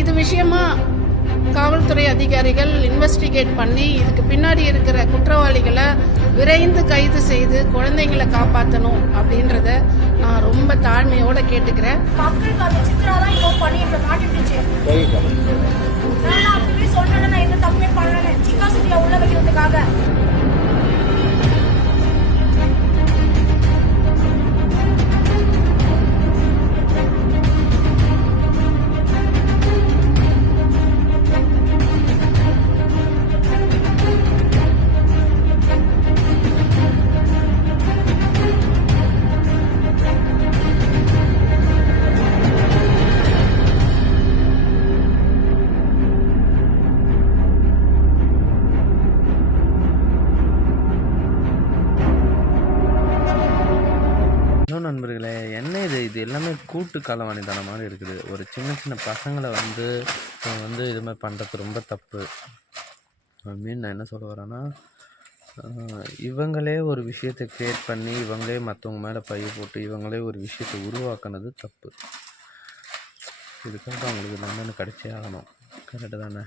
இது விஷயமா காவல்துறை அதிகாரிகள் இன்வெஸ்டிகேட் பண்ணி இதுக்கு பின்னாடி இருக்கிற குற்றவாளிகளை விரைந்து கைது செய்து குழந்தைங்களை காப்பாற்றணும் அப்படின்றத நான் ரொம்ப தாழ்மையோட கேட்டுக்கிறேன். மக்களுக்கு அந்த சித்ரா தான் இப்போ பண்ணி இப்போ மாட்டிடுச்சு. நான் அப்பவே சொல்றேன், நான் எந்த தப்புமே பண்ணல. சிக்கா சிட்டியா உள்ள வைக்கிறதுக்காக நண்பர்களே, என்ன இது எல்லாமே கூட்டு களவாணித்தனம் மாதிரி இருக்குது. ஒரு சின்ன சின்ன பசங்களை வந்து இது மாதிரி பண்ணுறது ரொம்ப தப்பு. மீன் நான் என்ன சொல்ல வரேன்னா, இவங்களே ஒரு விஷயத்தை கிரியேட் பண்ணி இவங்களே மற்றவங்க மேலே பைய போட்டு இவங்களே ஒரு விஷயத்தை உருவாக்குனது தப்பு. இதுக்காக அவங்களுக்கு தண்டனை கிடைச்சே ஆகணும். கரெக்டு தானே?